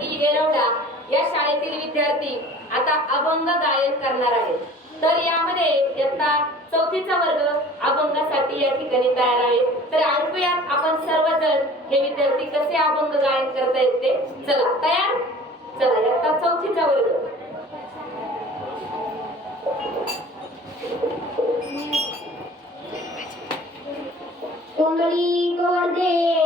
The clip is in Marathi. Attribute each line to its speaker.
Speaker 1: विसर्गी येरवडा या शाळेतील विद्यार्थी आता अभंग गायन करणार आहेत. तर यामध्ये इयत्ता चौथीचा वर्ग अभंगासाठी या ठिकाणी तयार आहे. तर ऐकूयात आपण सर्वजण हे विद्यार्थी कसे अभंग गायन करता ते. चला तयार? चला इयत्ता चौथीचा वर्ग.
Speaker 2: कुंडली गोडदे